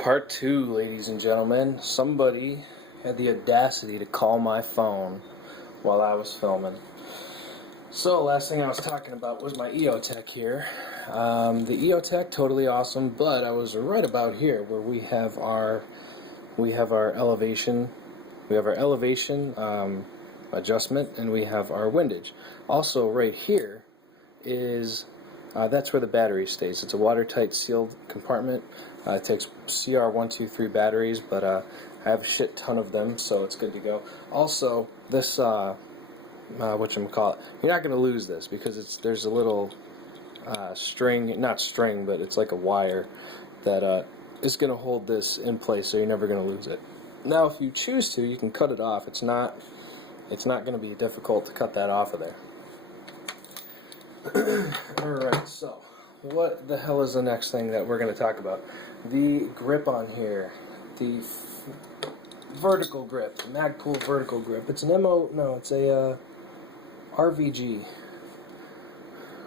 Part 2, ladies and gentlemen. Somebody had the audacity to call my phone while I was filming. So, last thing I was talking about was my EOTech here. The EOTech, totally awesome, but I was right about here where we have our elevation. We have our elevation adjustment, and we have our windage. Also, right here is that's where the battery stays. It's a watertight sealed compartment. It takes CR123 batteries, but I have a shit ton of them, so it's good to go. Also, this whatchamacallit, you're not going to lose this because there's a little string, not string, but it's like a wire that is going to hold this in place, so you're never going to lose it. Now, if you choose to, you can cut it off. It's not going to be difficult to cut that off of there. Alright, so what the hell is the next thing that we're going to talk about? The grip on here. The vertical grip. Magpul vertical grip. It's an it's a RVG.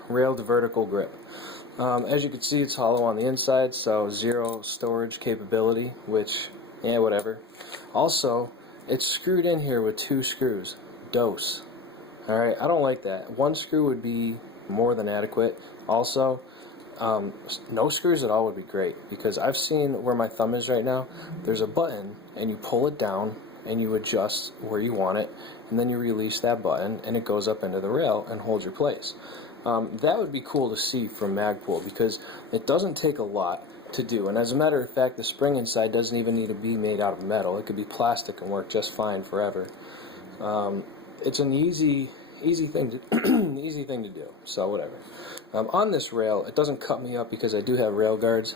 Railed vertical grip. As you can see, it's hollow on the inside, so zero storage capability, which, yeah, whatever. Also, it's screwed in here with 2 screws. Dose. Alright, I don't like that. 1 screw would be more than adequate. Also, no screws at all would be great, because I've seen where my thumb is right now, there's a button, and you pull it down, and you adjust where you want it, and then you release that button, and it goes up into the rail and holds your place. That would be cool to see from Magpul, because it doesn't take a lot to do, and as a matter of fact, the spring inside doesn't even need to be made out of metal. It could be plastic and work just fine forever. It's an easy thing to do, so whatever. On this rail, it doesn't cut me up because I do have rail guards.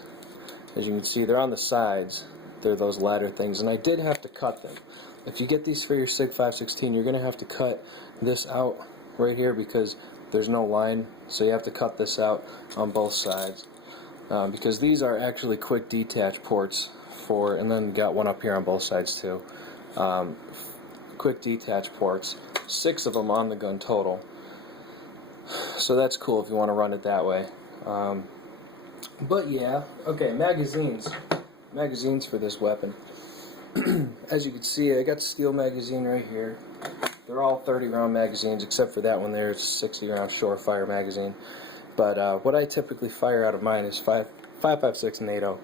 As you can see, they're on the sides. They're those ladder things, and I did have to cut them. If you get these for your Sig516, you're going to have to cut this out right here because there's no line, so you have to cut this out on both sides. Because these are actually quick detach ports and then got one up here on both sides too. Quick detach ports. 6 of them on the gun total. So that's cool if you want to run it that way. But yeah, okay, magazines. Magazines for this weapon. As you can see, I got steel magazine right here. They're all 30-round magazines, except for that one there. It's a 60-round Shorefire magazine. But what I typically fire out of mine is 5.56 NATO.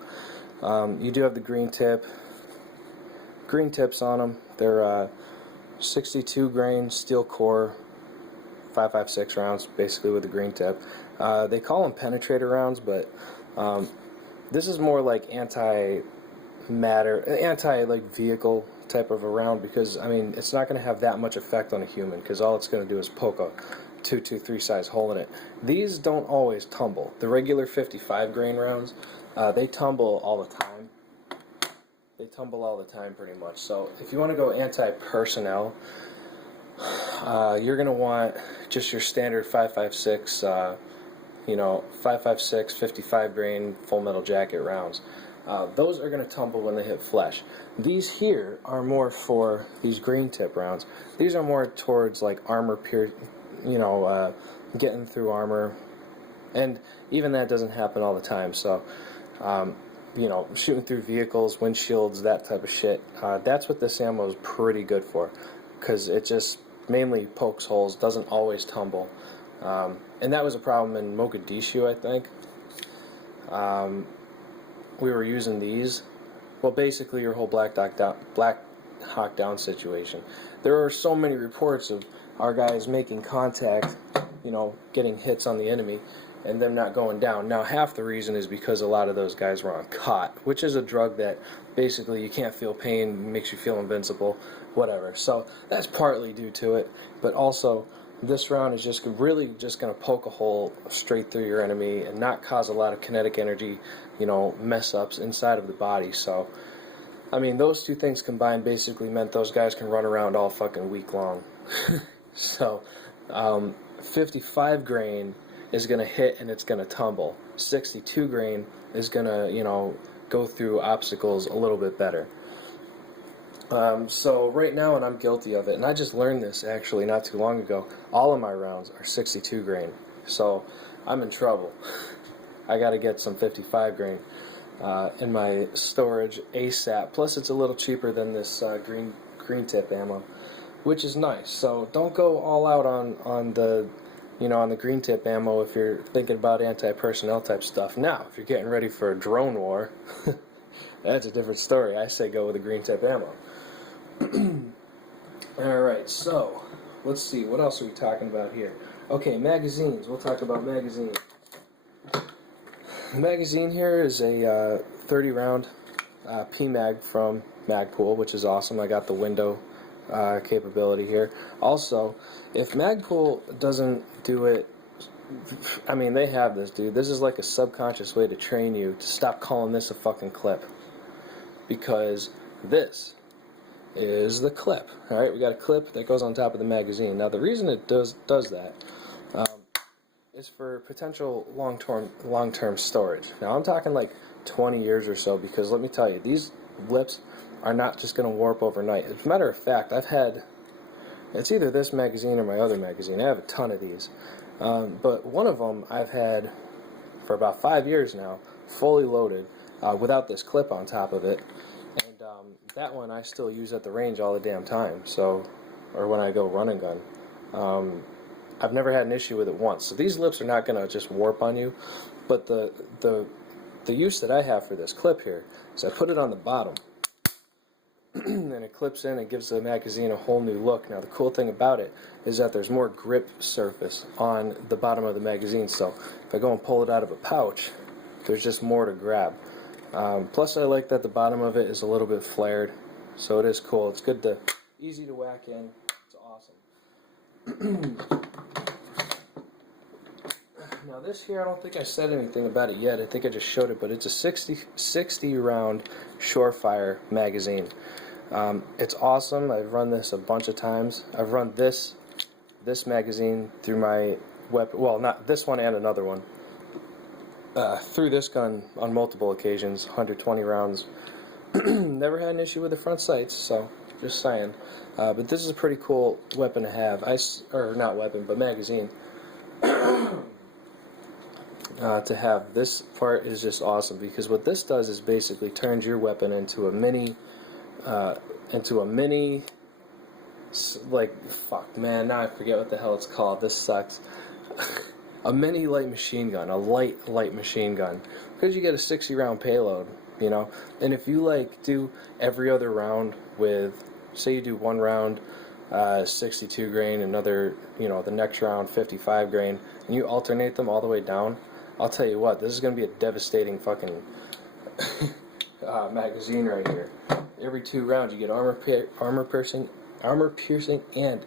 You do have the green tips on them. They're 62 grain steel core 5.56 rounds, basically with a green tip. They call them penetrator rounds, but this is more like anti-vehicle type of a round, because I mean it's not going to have that much effect on a human, because all it's going to do is poke a 223 size hole in it. These don't always tumble. The regular 55 grain rounds, they tumble all the time. They tumble all the time pretty much. So if you want to go anti-personnel, you're going to want just your standard 5.56, 5.56, 55 grain full metal jacket rounds. Those are going to tumble when they hit flesh. These here are more for these green tip rounds. These are more towards like armor getting through armor, and even that doesn't happen all the time. So shooting through vehicles, windshields, that type of shit, that's what this ammo is pretty good for, because it just mainly pokes holes, doesn't always tumble. And that was a problem in Mogadishu, I think. We were using these. Well, basically your whole Black Hawk Down situation. There are so many reports of our guys making contact, getting hits on the enemy, and them not going down. Now, half the reason is because a lot of those guys were on cot, which is a drug that basically you can't feel pain, makes you feel invincible, whatever. So that's partly due to it, but also this round is really just going to poke a hole straight through your enemy and not cause a lot of kinetic energy, mess ups inside of the body. So, I mean, those two things combined basically meant those guys can run around all fucking week long. So, 55 grain is going to hit and it's going to tumble. 62 grain is going to, go through obstacles a little bit better. So right now, and I'm guilty of it, and I just learned this actually not too long ago, all of my rounds are 62 grain. So I'm in trouble. I got to get some 55 grain. in my storage ASAP. Plus, it's a little cheaper than this green tip ammo, which is nice. So don't go all out on the on the green tip ammo if you're thinking about anti-personnel type stuff. Now, if you're getting ready for a drone war, that's a different story. I say go with the green tip ammo. Alright, so let's see, what else are we talking about here? Okay, magazines. We'll talk about magazines. The magazine here is a 30 round PMag from Magpul, which is awesome. I got the window capability here. Also, if Magpul doesn't do it, I mean, they have this, dude. This is like a subconscious way to train you to stop calling this a fucking clip, because this is the clip. Alright, we got a clip that goes on top of the magazine. Now, the reason it does that is for potential long-term storage. Now, I'm talking like 20 years or so, because let me tell you, these lips are not just going to warp overnight. As a matter of fact, it's either this magazine or my other magazine. I have a ton of these. But one of them I've had for about 5 years now, fully loaded, without this clip on top of it. And that one I still use at the range all the damn time, so, or when I go run and gun. I've never had an issue with it once. So these lips are not going to just warp on you, but the use that I have for this clip here is I put it on the bottom, and it clips in and gives the magazine a whole new look. Now, the cool thing about it is that there's more grip surface on the bottom of the magazine, so if I go and pull it out of a pouch, there's just more to grab. Plus, I like that the bottom of it is a little bit flared, so it is cool. It's good easy to whack in. It's awesome. Now, this here, I don't think I said anything about it yet. I think I just showed it, but it's a 60 round Surefire magazine. It's awesome. I've run this a bunch of times. I've run this magazine through my weapon, well, not this one and another one, through this gun on multiple occasions, 120 rounds. Never had an issue with the front sights, so just saying. But this is a pretty cool weapon to have. Or not weapon, but magazine. To have this part is just awesome, because what this does is basically turns your weapon into a mini, like, fuck, man, now I forget what the hell it's called. This sucks. A mini light machine gun, a light machine gun, because you get a 60 round payload, and if you like do every other round with, say you do one round 62 grain, another, the next round 55 grain, and you alternate them all the way down, I'll tell you what, this is going to be a devastating fucking magazine right here. Every 2 rounds you get armor piercing and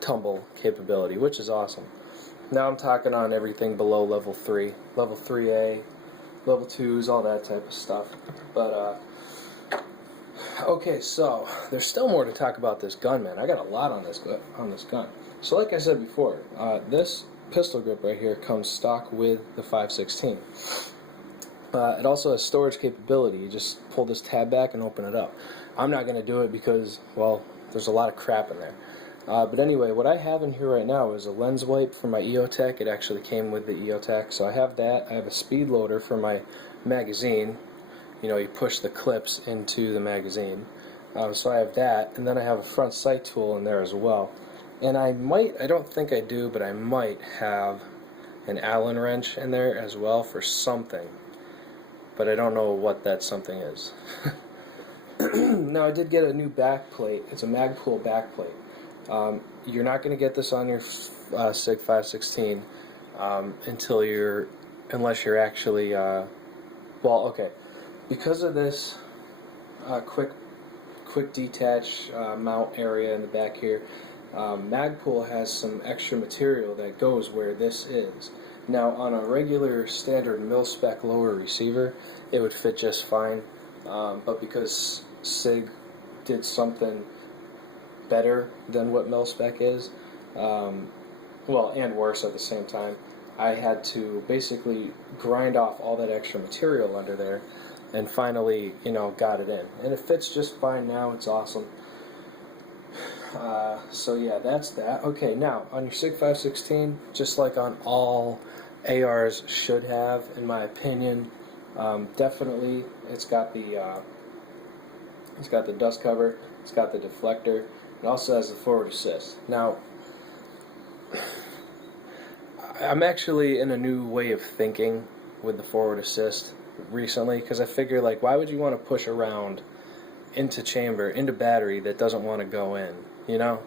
tumble capability, which is awesome. Now I'm talking on everything below level 3, level 3A, level 2s, all that type of stuff. But okay, so there's still more to talk about this gun, man. I got a lot on this gun. So like I said before, this pistol grip right here comes stock with the 516. It also has storage capability. You just pull this tab back and open it up. I'm not going to do it because, well, there's a lot of crap in there. But anyway, what I have in here right now is a lens wipe for my EOTech. It actually came with the EOTech, so I have that. I have a speed loader for my magazine. You push the clips into the magazine. So I have that, and then I have a front sight tool in there as well. And I don't think I do, but I might have an Allen wrench in there as well for something. But I don't know what that something is. Now, I did get a new back plate. It's a Magpul back plate. You're not going to get this on your Sig516 unless you're actually, well, okay. Because of this quick detach mount area in the back here, Magpul has some extra material that goes where this is. Now, on a regular standard mil-spec lower receiver, it would fit just fine, but because Sig did something better than what mil-spec is, well, and worse at the same time, I had to basically grind off all that extra material under there and finally, got it in. And it fits just fine now. It's awesome. So yeah, that's that. Okay, now, on your Sig516, just like on all ARs should have, in my opinion, Definitely, it's got the dust cover, it's got the deflector, it also has the forward assist. Now, I'm actually in a new way of thinking with the forward assist recently, because I figure, like, why would you want to push around into chamber, into battery that doesn't want to go in, you know?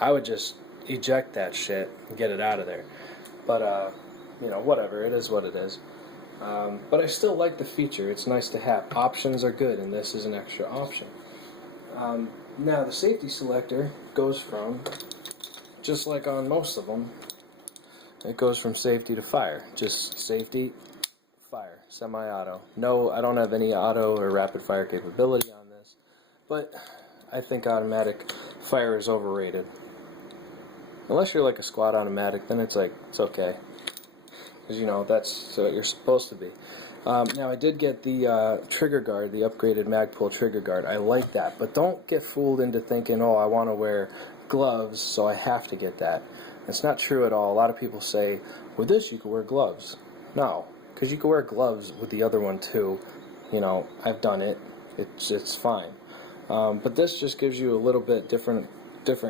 I would just eject that shit and get it out of there. But, you know, whatever, it is what it is. But I still like the feature. It's nice to have. Options are good, and this is an extra option. Now, the safety selector goes from, just like on most of them, it goes from safety to fire. Just safety, fire, semi-auto. No, I don't have any auto or rapid fire capability on this, but I think automatic fire is overrated. Unless you're like a squad automatic, then it's like, it's okay. Because, you know, that's what you're supposed to be. Now, I did get the trigger guard, the upgraded Magpul trigger guard. I like that, but don't get fooled into thinking, oh, I want to wear gloves, so I have to get that. It's not true at all. A lot of people say, with this you can wear gloves. No, because you can wear gloves with the other one too. You know, I've done it. It's fine. But this just gives you a little bit different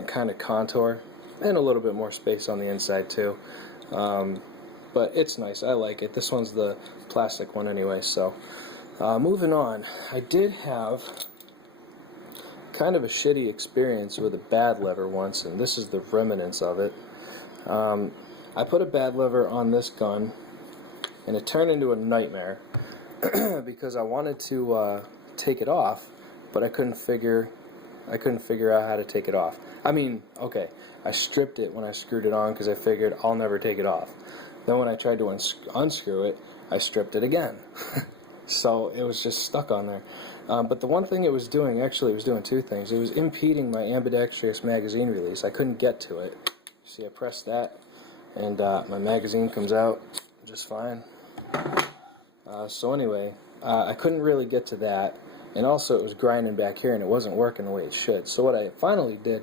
kind of contour and a little bit more space on the inside too. But it's nice. I like it. This one's the plastic one anyway. So moving on, I did have kind of a shitty experience with a bad lever once, and this is the remnants of it. I put a bad lever on this gun, and it turned into a nightmare because I wanted to take it off, but I couldn't figure out how to take it off. I mean, okay, I stripped it when I screwed it on because I figured I'll never take it off. Then when I tried to unscrew it, I stripped it again. So it was just stuck on there. But the one thing it was doing, actually it was doing two things. It was impeding my ambidextrous magazine release. I couldn't get to it. See, I pressed that, and my magazine comes out just fine. So anyway, I couldn't really get to that, and also it was grinding back here, and it wasn't working the way it should. So what I finally did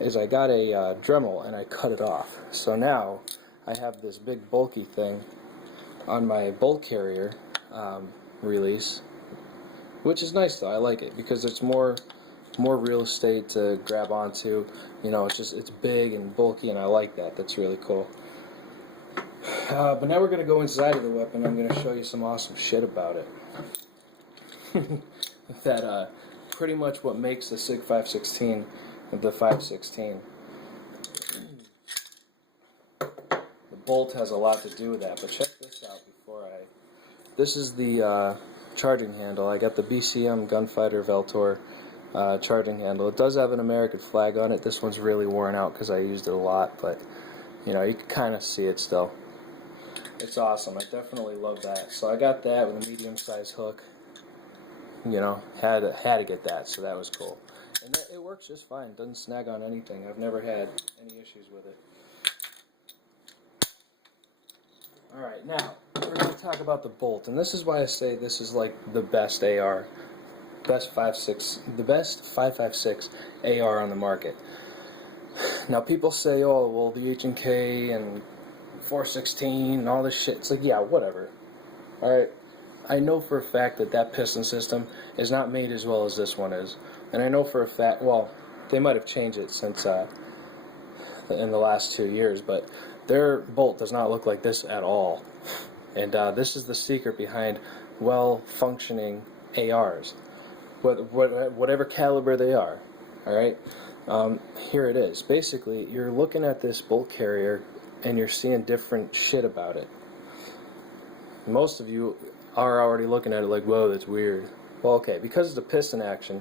is I got a Dremel, and I cut it off. So now I have this big bulky thing on my bolt carrier release, which is nice though. I like it because it's more real estate to grab onto. You know, it's big and bulky, and I like that. That's really cool. But now we're going to go inside of the weapon. I'm going to show you some awesome shit about it. That pretty much what makes the Sig516 the 516. The bolt has a lot to do with that, but check this out before I... This is the charging handle. I got the BCM Gunfighter Veltor charging handle. It does have an American flag on it. This one's really worn out because I used it a lot, but you know, you can kind of see it still. It's awesome. I definitely love that. So I got that with a medium-sized hook. You know, had to get that, so that was cool. And it works just fine. It doesn't snag on anything. I've never had any issues with it. Alright, now, we're going to talk about the bolt. And this is why I say this is like the best AR. The best 5.56 AR on the market. Now, people say, oh, well, the H&K and 416 and all this shit. It's like, yeah, whatever. Alright? I know for a fact that that piston system is not made as well as this one is. And I know for a fact, well, they might have changed it since in the last 2 years, but their bolt does not look like this at all. And this is the secret behind well-functioning ARs, whatever caliber they are. Alright? Here it is. Basically, you're looking at this bolt carrier and you're seeing different shit about it. Most of you are already looking at it like, whoa, that's weird. Well, okay, because it's a piston action,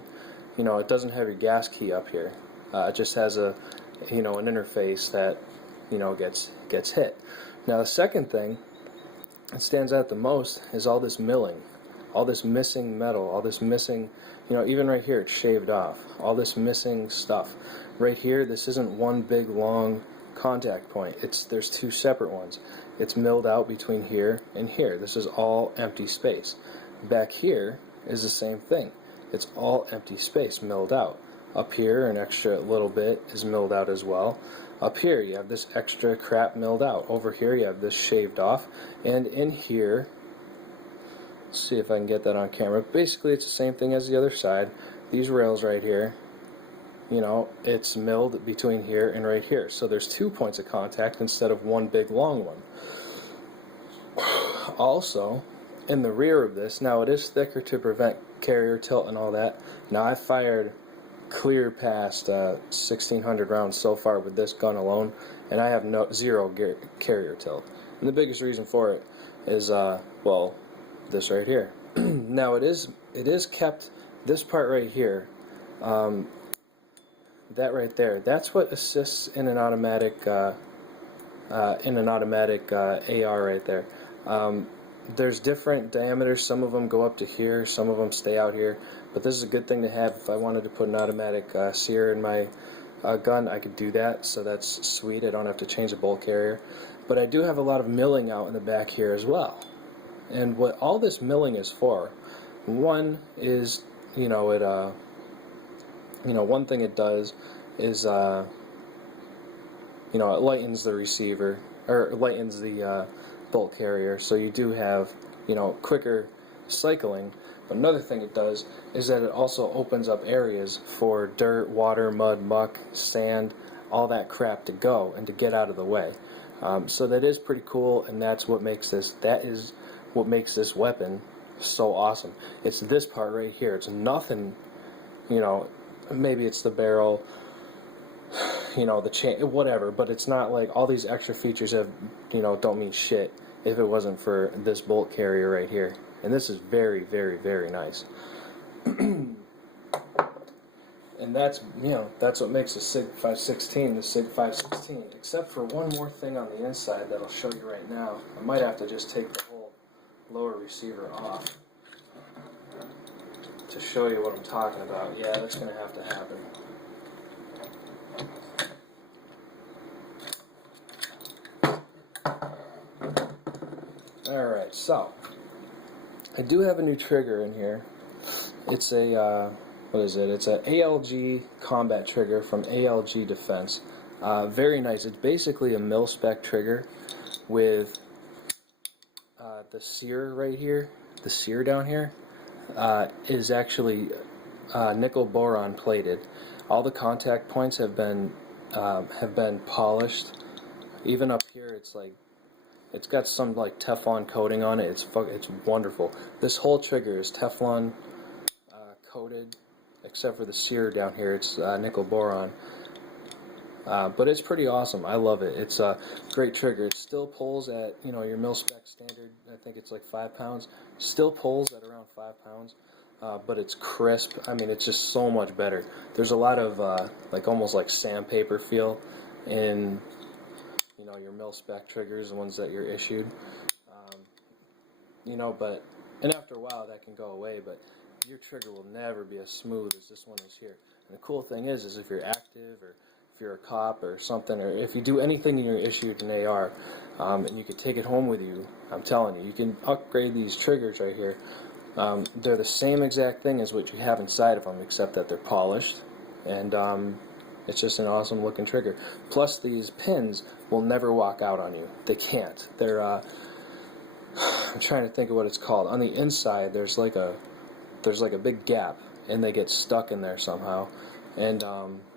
you know, it doesn't have your gas key up here. It just has a, you know, an interface that, you know, gets hit. Now, the second thing that stands out the most is all this milling, all this missing metal, all this missing, you know, even right here, it's shaved off. All this missing stuff. Right here, this isn't one big, long contact point. There's two separate ones. It's milled out between here and here. This is all empty space. Back here is the same thing. It's all empty space milled out. Up here, an extra little bit is milled out as well. Up here, you have this extra crap milled out. Over here, you have this shaved off. And in here, Let's see if I can get that on camera. Basically, it's the same thing as the other side. These rails right here, you know, it's milled between here and right here. So there's 2 points of contact instead of one big long one. Also, in the rear of this, now it is thicker to prevent carrier tilt and all that. Now I fired clear past 1,600 rounds so far with this gun alone, and I have zero carrier tilt. And the biggest reason for it is, well, this right here. Now it is kept, this part right here, that right there, that's what assists in an automatic AR right there. There's different diameters. Some of them go up to here, some of them stay out here, but this is a good thing to have. If I wanted to put an automatic sear in my gun, I could do that, so that's sweet. I don't have to change the bolt carrier. But I do have a lot of milling out in the back here as well. And what all this milling is for, one is, you know, it one thing it does is, you know, it lightens the receiver, or it lightens the bolt carrier, so you do have, you know, quicker cycling. But another thing it does is that it also opens up areas for dirt, water, mud, muck, sand, all that crap to go and to get out of the way. So that is pretty cool, and that's what makes this, weapon so awesome. It's this part right here. It's nothing, you know, maybe it's the barrel, you know, the chain, whatever, but it's not like all these extra features have, you know, don't mean shit if it wasn't for this bolt carrier right here. And this is very, very, very nice. And that's, you know, that's what makes the Sig516 the Sig516, except for one more thing on the inside that I'll show you right now. I might have to just take the whole lower receiver off to show you what I'm talking about. Yeah, that's going to have to happen. Alright, so I do have a new trigger in here. It's a, what is it? It's an ALG combat trigger from ALG Defense. Very nice. It's basically a mil-spec trigger with the sear right here. The sear down here is actually nickel boron plated. All the contact points have been polished. Even up here, it's like, it's got some like Teflon coating on it. It's wonderful. This whole trigger is Teflon coated, except for the sear down here. It's nickel boron. But it's pretty awesome. I love it. It's a great trigger. It still pulls at, you know, your mil-spec standard. I think it's like 5 pounds. Still pulls at around 5 pounds. But it's crisp. I mean, it's just so much better. There's a lot of like almost like sandpaper feel in, you know, your mil-spec triggers, the ones that you're issued. You know, but, and after a while that can go away, but your trigger will never be as smooth as this one is here. And the cool thing is if you're active, or if you're a cop or something, or if you do anything and you're issued an AR, and you can take it home with you, I'm telling you, you can upgrade these triggers right here. They're the same exact thing as what you have inside of them, except that they're polished, and it's just an awesome looking trigger. Plus, these pins will never walk out on you. They can't. They're I'm trying to think of what it's called. On the inside, there's like a big gap, and they get stuck in there somehow, and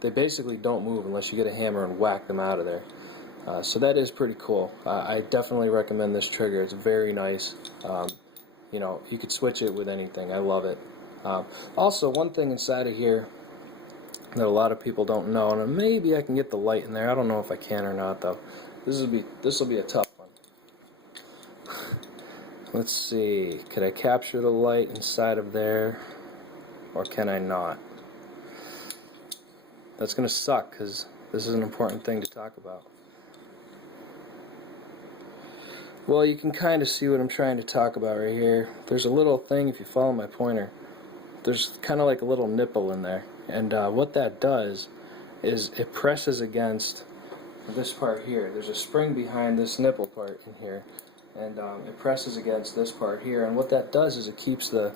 they basically don't move unless you get a hammer and whack them out of there. So that is pretty cool. I definitely recommend this trigger. It's very nice. You know, you could switch it with anything. I love it. Also, one thing inside of here that a lot of people don't know, and maybe I can get the light in there. I don't know if I can or not, though. This will be a tough one. Let's see. Could I capture the light inside of there, or can I not? That's gonna suck, because this is an important thing to talk about. Well, you can kind of see what I'm trying to talk about right here. There's a little thing, if you follow my pointer, there's kind of like a little nipple in there. And what that does is it presses against this part here. There's a spring behind this nipple part in here. And it presses against this part here. And what that does is it keeps the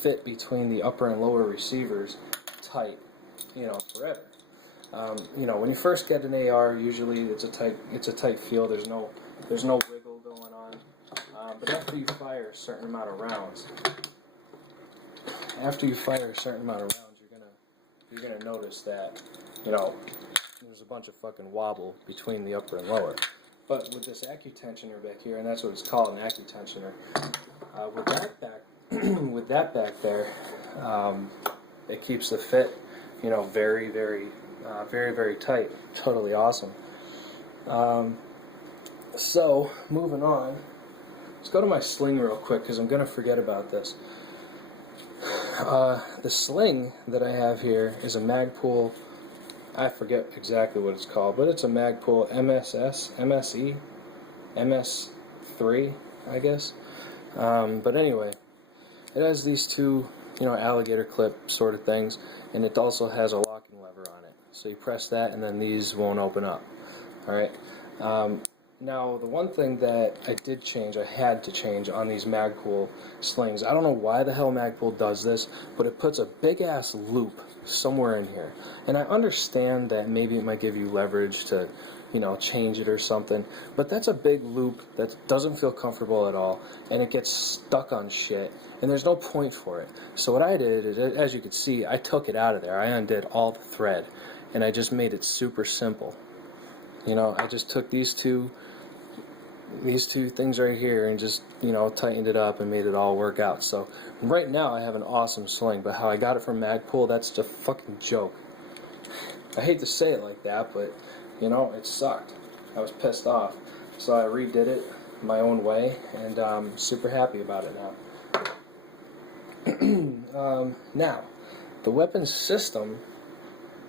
fit between the upper and lower receivers tight, you know, forever. You know, when you first get an AR, usually it's a tight feel. There's no wiggle going on. But after you fire a certain amount of rounds, you're gonna notice that, you know, there's a bunch of fucking wobble between the upper and lower. But with this accutensioner back here, and that's what it's called, an accutensioner, with that back, with that back there, it keeps the fit, you know, very, very, very tight. Totally awesome. So moving on, let's go to my sling real quick because I'm gonna forget about this. The sling that I have here is a Magpul. I forget exactly what it's called, but it's a Magpul MSE, MS3, I guess. But anyway, it has these two, you know, alligator clip sort of things, and it also has a locking lever on it. So you press that, and then these won't open up. All right. Now, the one thing that I did change, I had to change on these Magpul slings. I don't know why the hell Magpul does this, but it puts a big-ass loop somewhere in here. And I understand that maybe it might give you leverage to, you know, change it or something, but that's a big loop that doesn't feel comfortable at all, and it gets stuck on shit, and there's no point for it. So what I did is, as you can see, I took it out of there. I undid all the thread, and I just made it super simple. You know, I just took these two things right here and just, you know, tightened it up and made it all work out. So right now I have an awesome sling, but how I got it from Magpul, that's just a fucking joke. I hate to say it like that, but, you know, it sucked. I was pissed off. So I redid it my own way, and I'm super happy about it now. Now, the weapon system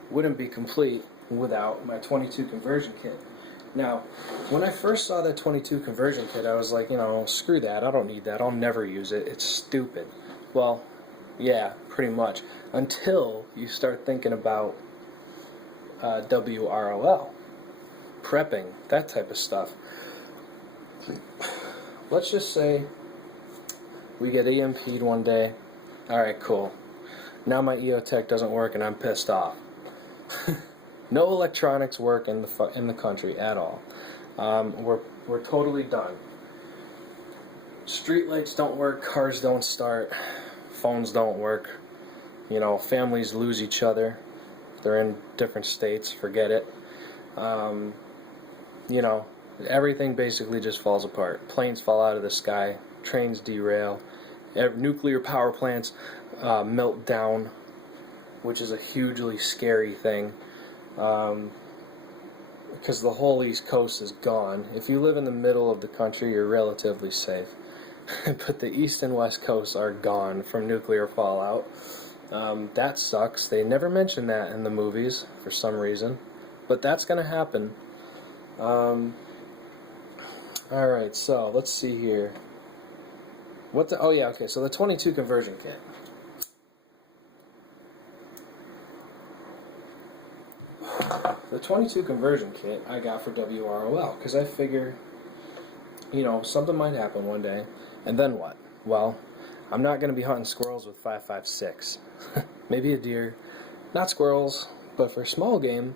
wouldn't be complete without my 22 conversion kit. Now, when I first saw that 22 conversion kit, I was like, you know, screw that, I don't need that, I'll never use it, it's stupid. Well, yeah, pretty much. Until you start thinking about WROL, prepping, that type of stuff. Let's just say we get EMP'd one day. Alright, cool. Now my EOTech doesn't work and I'm pissed off. No electronics work in the country at all. We're totally done. Street lights don't work, cars don't start, phones don't work. You know, families lose each other. They're in different states, forget it. You know, everything basically just falls apart. Planes fall out of the sky, trains derail, nuclear power plants melt down, which is a hugely scary thing. Because the whole East Coast is gone. If you live in the middle of the country, you're relatively safe. But the East and West Coasts are gone from nuclear fallout. That sucks. They never mention that in the movies for some reason. But that's going to happen. Alright, so let's see here. Oh yeah, okay, so the 22 conversion kit. The 22 conversion kit I got for WROL, because I figure, you know, something might happen one day, and then what? Well, I'm not going to be hunting squirrels with 5.56. Maybe a deer. Not squirrels, but for small game,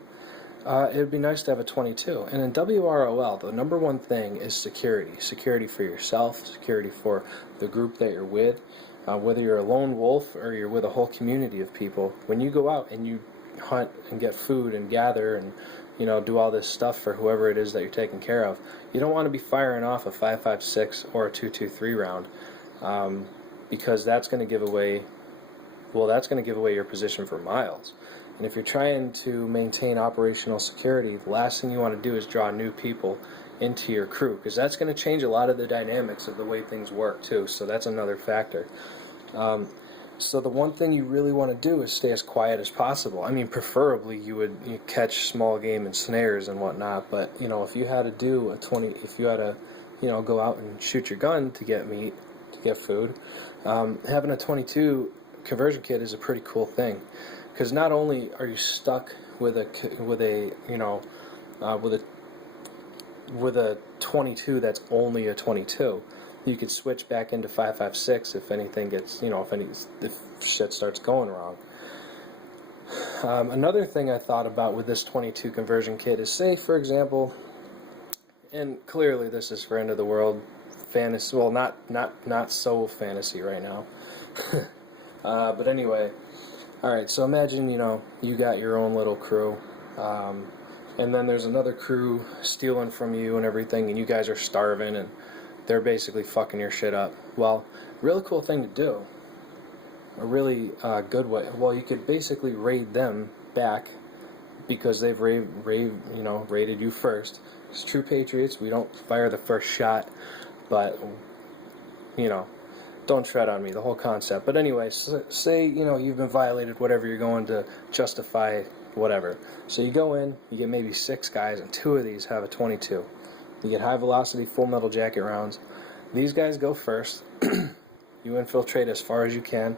it would be nice to have a 22. And in WROL, the number one thing is security. Security for yourself, security for the group that you're with. Whether you're a lone wolf or you're with a whole community of people, when you go out and you hunt and get food and gather and, you know, do all this stuff for whoever it is that you're taking care of, you don't want to be firing off a 5.56 or a 2.23 round, because that's going to give away, well, that's going to give away your position for miles. And if you're trying to maintain operational security, the last thing you want to do is draw new people into your crew, because that's going to change a lot of the dynamics of the way things work too. So that's another factor. So the one thing you really want to do is stay as quiet as possible. I mean, preferably you catch small game and snares and whatnot, but, you know, if you had to do if you had to, you know, go out and shoot your gun to get meat, to get food, having a 22 conversion kit is a pretty cool thing, because not only are you stuck with a 22 that's only a 22, you could switch back into 5.56 if anything gets, you know, if shit starts going wrong. Another thing I thought about with this 22 conversion kit is, say, for example, and clearly this is for end of the world fantasy. Well, not so fantasy right now. But anyway, all right. So imagine you got your own little crew, and then there's another crew stealing from you and everything, and you guys are starving, and they're basically fucking your shit up. Well, really cool thing to do. A really good way. Well, you could basically raid them back because they've raided you first. As true patriots, we don't fire the first shot, but don't tread on me. The whole concept. But anyway, say you've been violated, whatever. You're going to justify whatever. So you go in, you get maybe 6 guys, and 2 of these have a 22. You get high velocity, full metal jacket rounds. These guys go first. You infiltrate as far as you can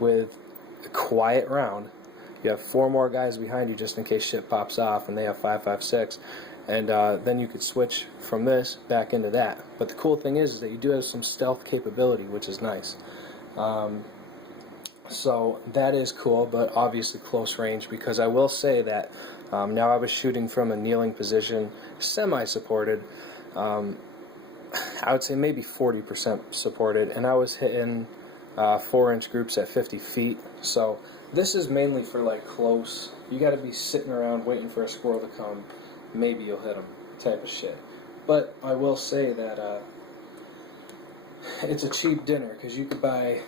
with a quiet round. You have 4 more guys behind you just in case shit pops off, and they have 5.56, and then you could switch from this back into that. But the cool thing is that you do have some stealth capability, which is nice. So that is cool, but obviously close range, because I will say that now I was shooting from a kneeling position, semi-supported. I would say maybe 40% supported, and I was hitting 4-inch groups at 50 feet. So this is mainly for like close. You got to be sitting around waiting for a squirrel to come. Maybe you'll hit them, type of shit. But I will say that it's a cheap dinner, because you could buy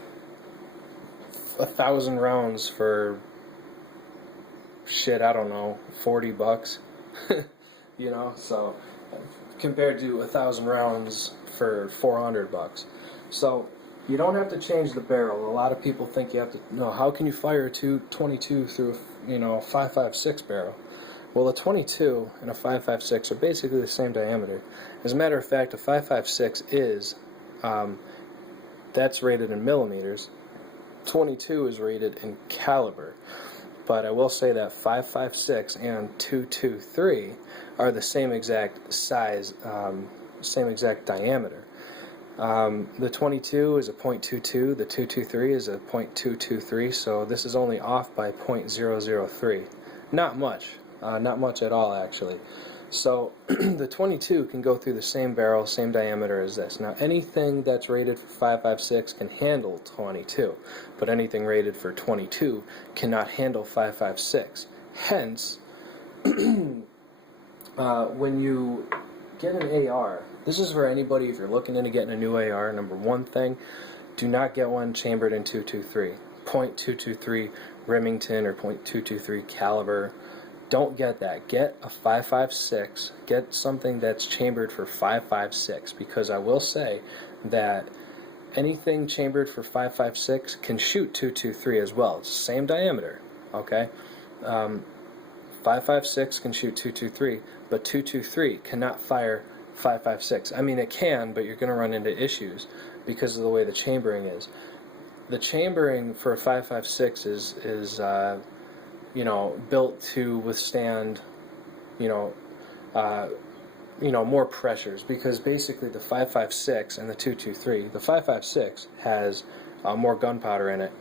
1,000 rounds for shit, I don't know, $40. So compared to 1,000 rounds for $400. So you don't have to change the barrel. A lot of people think you have to. No, how can you fire a 22 through a 5.56 barrel? Well, a 22 and a 5.56 are basically the same diameter. As a matter of fact, a 5.56 is that's rated in millimeters. 22 is rated in caliber. But I will say that 5.56 and 223 are the same exact size, same exact diameter. The 22 is a .22, the 223 is a .223, so this is only off by .003. Not much at all actually. So the 22 can go through the same barrel, same diameter as this. Now anything that's rated for 5.56 can handle 22, but anything rated for 22 cannot handle 5.56. Hence, when you get an AR, this is for anybody if you're looking into getting a new AR. Number one thing, do not get one chambered in 223. .223 Remington or .223 caliber. Don't get that. Get a 5.56. Get something that's chambered for 5.56, because I will say that anything chambered for 5.56 can shoot 223 as well. It's the same diameter, okay? 5.56 can shoot 223, but 223 cannot fire 5.56. I mean, it can, but you're going to run into issues because of the way the chambering is. The chambering for a 5.56 is built to withstand, more pressures, because basically the 5.56 and the 223, the 5.56 has more gunpowder in it,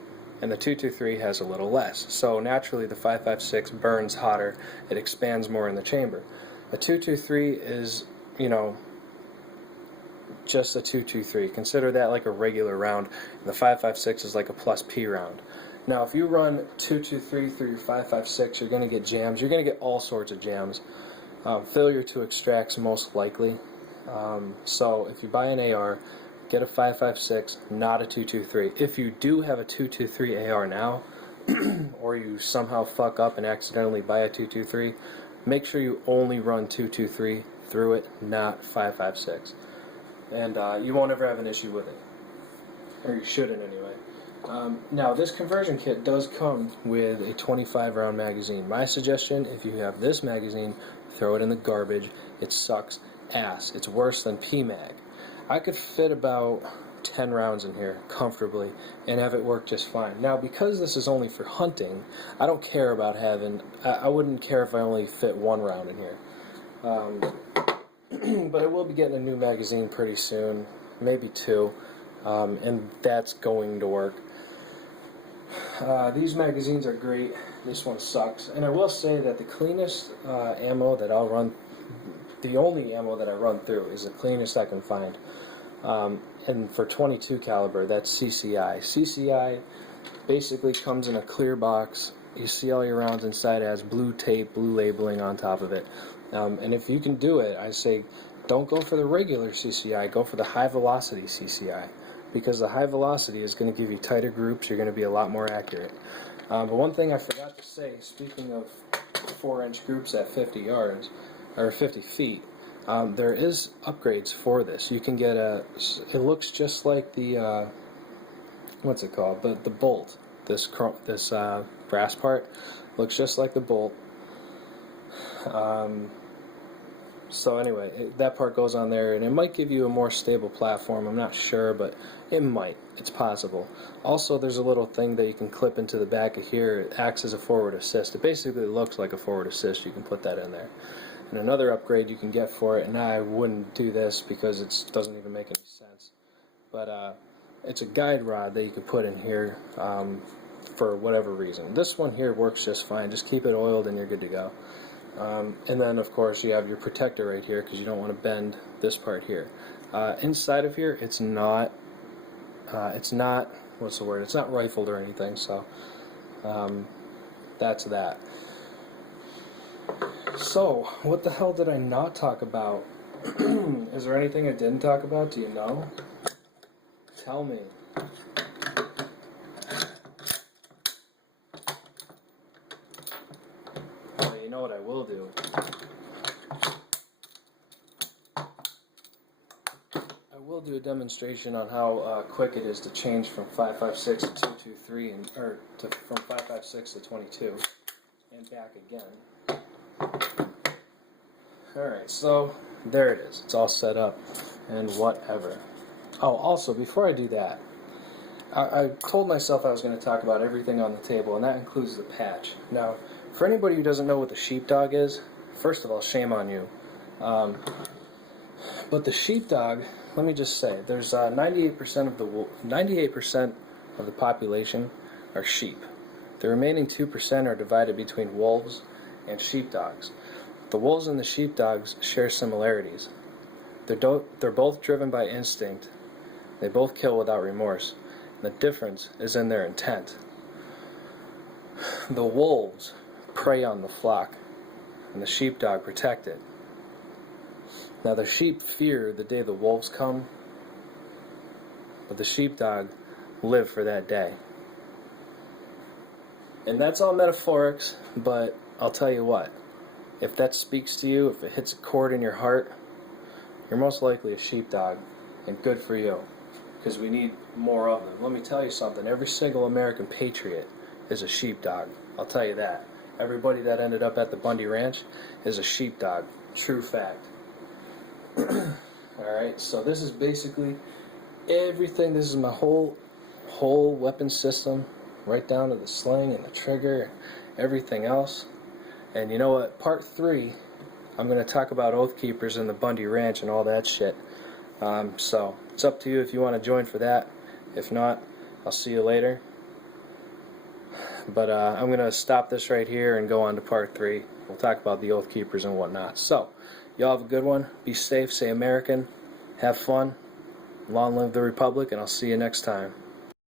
and the 223 has a little less. So naturally the 5.56 burns hotter, it expands more in the chamber. The 223 is, just a 223. Consider that like a regular round, and the 5.56 is like a plus P round. Now, if you run 223 through your 5.56, you're going to get jams. You're going to get all sorts of jams. Failure to extract's most likely. So if you buy an AR, get a 5.56, not a 223. If you do have a 223 AR now, or you somehow fuck up and accidentally buy a 223, make sure you only run 223 through it, not 5.56. And you won't ever have an issue with it. Or you shouldn't anyway. Now, this conversion kit does come with a 25 round magazine. My suggestion, if you have this magazine, throw it in the garbage. It sucks ass. It's worse than PMag. I could fit about 10 rounds in here comfortably and have it work just fine. Now, because this is only for hunting, I don't care about having, I wouldn't care if I only fit 1 round in here. But I will be getting a new magazine pretty soon, maybe 2, and that's going to work. These magazines are great. This one sucks. And I will say that the cleanest ammo that I'll run, the only ammo that I run through is the cleanest I can find. And for 22 caliber, that's CCI. CCI basically comes in a clear box. You see all your rounds inside. It has blue tape, blue labeling on top of it. And if you can do it, I say don't go for the regular CCI, go for the high velocity CCI, because the high velocity is going to give you tighter groups. You're going to be a lot more accurate. But one thing I forgot to say, speaking of 4-inch groups at 50 yards or 50 feet, there is upgrades for this. You can get it looks just like the what's it called, the bolt. This brass part looks just like the bolt. So anyway, that part goes on there, and it might give you a more stable platform. I'm not sure, but it might. It's possible. Also, there's a little thing that you can clip into the back of here. It acts as a forward assist. It basically looks like a forward assist. You can put that in there. And another upgrade you can get for it, and I wouldn't do this because it doesn't even make any sense, but it's a guide rod that you can put in here for whatever reason. This one here works just fine. Just keep it oiled and you're good to go. And then of course you have your protector right here because you don't want to bend this part here. Inside of here it's not what's the word, it's not rifled or anything, so that's that. So what the hell did I not talk about? Is there anything I didn't talk about? Do you know? Tell me. Well, you know what I will do? I will do a demonstration on how quick it is to change from 5.56 to 2.23 from 5.56 to 22 and back again. Alright, so there it is. It's all set up and whatever. Oh, also, before I do that, I told myself I was going to talk about everything on the table, and that includes the patch. Now, for anybody who doesn't know what the sheepdog is, first of all, shame on you. But the sheepdog, let me just say, there's 98% of the population are sheep. The remaining 2% are divided between wolves and sheepdogs. The wolves and the sheepdogs share similarities. They're both driven by instinct. They both kill without remorse. The difference is in their intent. The wolves prey on the flock, and the sheepdog protect it. Now the sheep fear the day the wolves come, but the sheepdog live for that day. And that's all metaphorics, but I'll tell you what, if that speaks to you, if it hits a chord in your heart, you're most likely a sheepdog, and good for you, because we need more of them. Let me tell you something, every single American patriot is a sheepdog, I'll tell you that. Everybody that ended up at the Bundy Ranch is a sheepdog, true fact. Alright, so this is basically everything. This is my whole weapon system, right down to the sling and the trigger and everything else. And you know what, part 3, I'm going to talk about Oath Keepers and the Bundy Ranch and all that shit. So it's up to you if you want to join for that. If not, I'll see you later. But I'm going to stop this right here and go on to part 3. We'll talk about the Oath Keepers and whatnot. So, y'all have a good one. Be safe, stay American, have fun, long live the Republic, and I'll see you next time.